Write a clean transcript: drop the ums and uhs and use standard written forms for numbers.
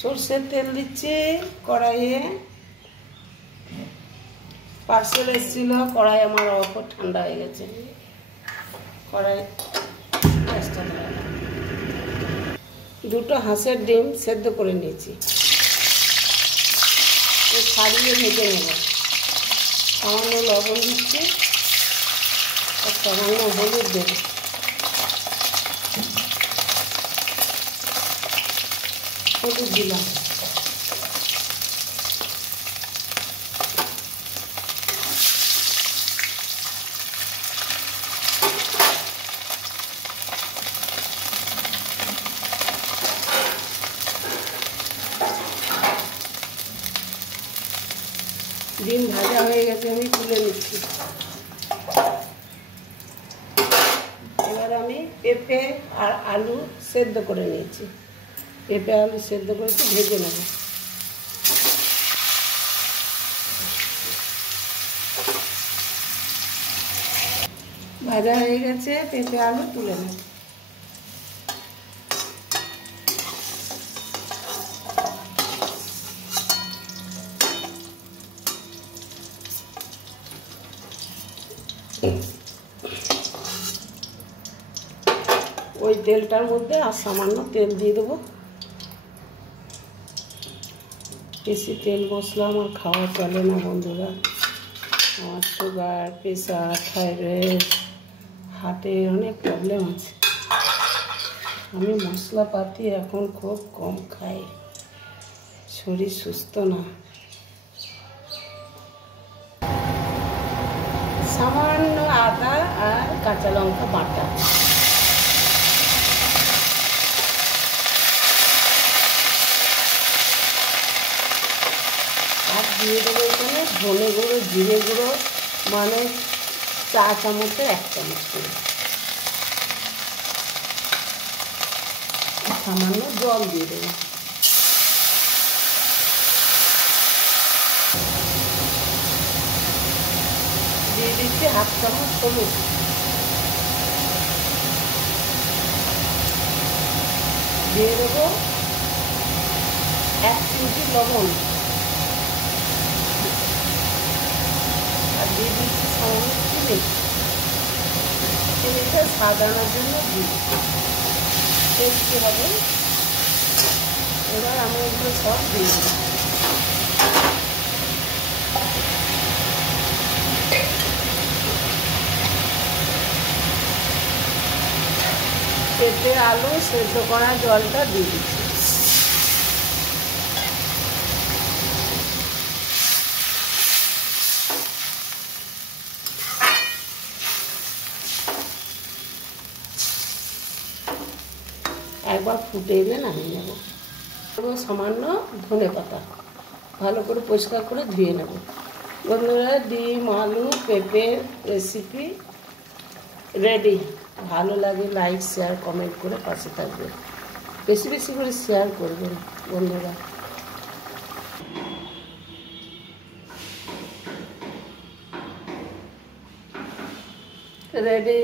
সরষের তেল দিচ্ছি কড়াইয়ে। পার্সেল এসেছিল, কড়াই আমার অল্প ঠান্ডা হয়ে গেছে। কড়াই দুটো হাঁসের ডিম সেদ্ধ করে নিয়েছি, ছাড়িয়ে ভেজে নেব। সামান্য লবণ দিচ্ছি আর সামান্য হলুদ দেব। হলুদ দিলাম। ডিম ভাজা হয়ে গেছে, আমি তুলে নিচ্ছি। এবার আমি পেঁপে আর আলু সেদ্ধ করে নিয়েছি। পেঁপে আলু সেদ্ধ করেছি, ভেজে নেব। ভাজা হয়ে গেছে, পেঁপে আলু তুলে নেব। ওই তেলটার মধ্যে আর সামান্য তেল দিয়ে দেবো। বেশি তেল মশলা আমার খাওয়া চলে না বন্ধুরা। আমার সুগার, প্রেশার, থাইরয়েড, হার্টে অনেক প্রবলেম আছে। আমি মশলাপাতি এখন খুব কম খাই, শরীর সুস্থ না। সামান্য আদা আর কাঁচা লঙ্কা বাটা, আর দিয়ে দেবো এখানে ধনে গুঁড়ো, জিরে গুঁড়ো, মানে 4 চামচে 1 চামচ করে। সামান্য জল দিয়ে দেবো। দিয়ে দিচ্ছি 1/2 চামচ হলুদ। দিয়ে দেবো 1 চিমটি লবণ। আর দিয়ে দিচ্ছি সামান্য চিনি। চিনিটা স্বাদ আনার জন্য দিই, টেস্টি হবে। এবার আমি এগুলো সব দিয়ে দেবো। পেঁপে আলু সেদ্ধ করা জলটা দিয়ে দিচ্ছি। একবার ফুটে এলে নামিয়ে নেব। সামান্য ধনে পাতা ভালো করে পরিষ্কার করে ধুয়ে নেব। বন্ধুরা, ডিম আলু পেঁপের রেসিপি রেডি। ভালো লাগে লাইক শেয়ার কমেন্ট করে পাশে থাকবে। বেশি বেশি করে শেয়ার করবেন বন্ধুরা। রেডি।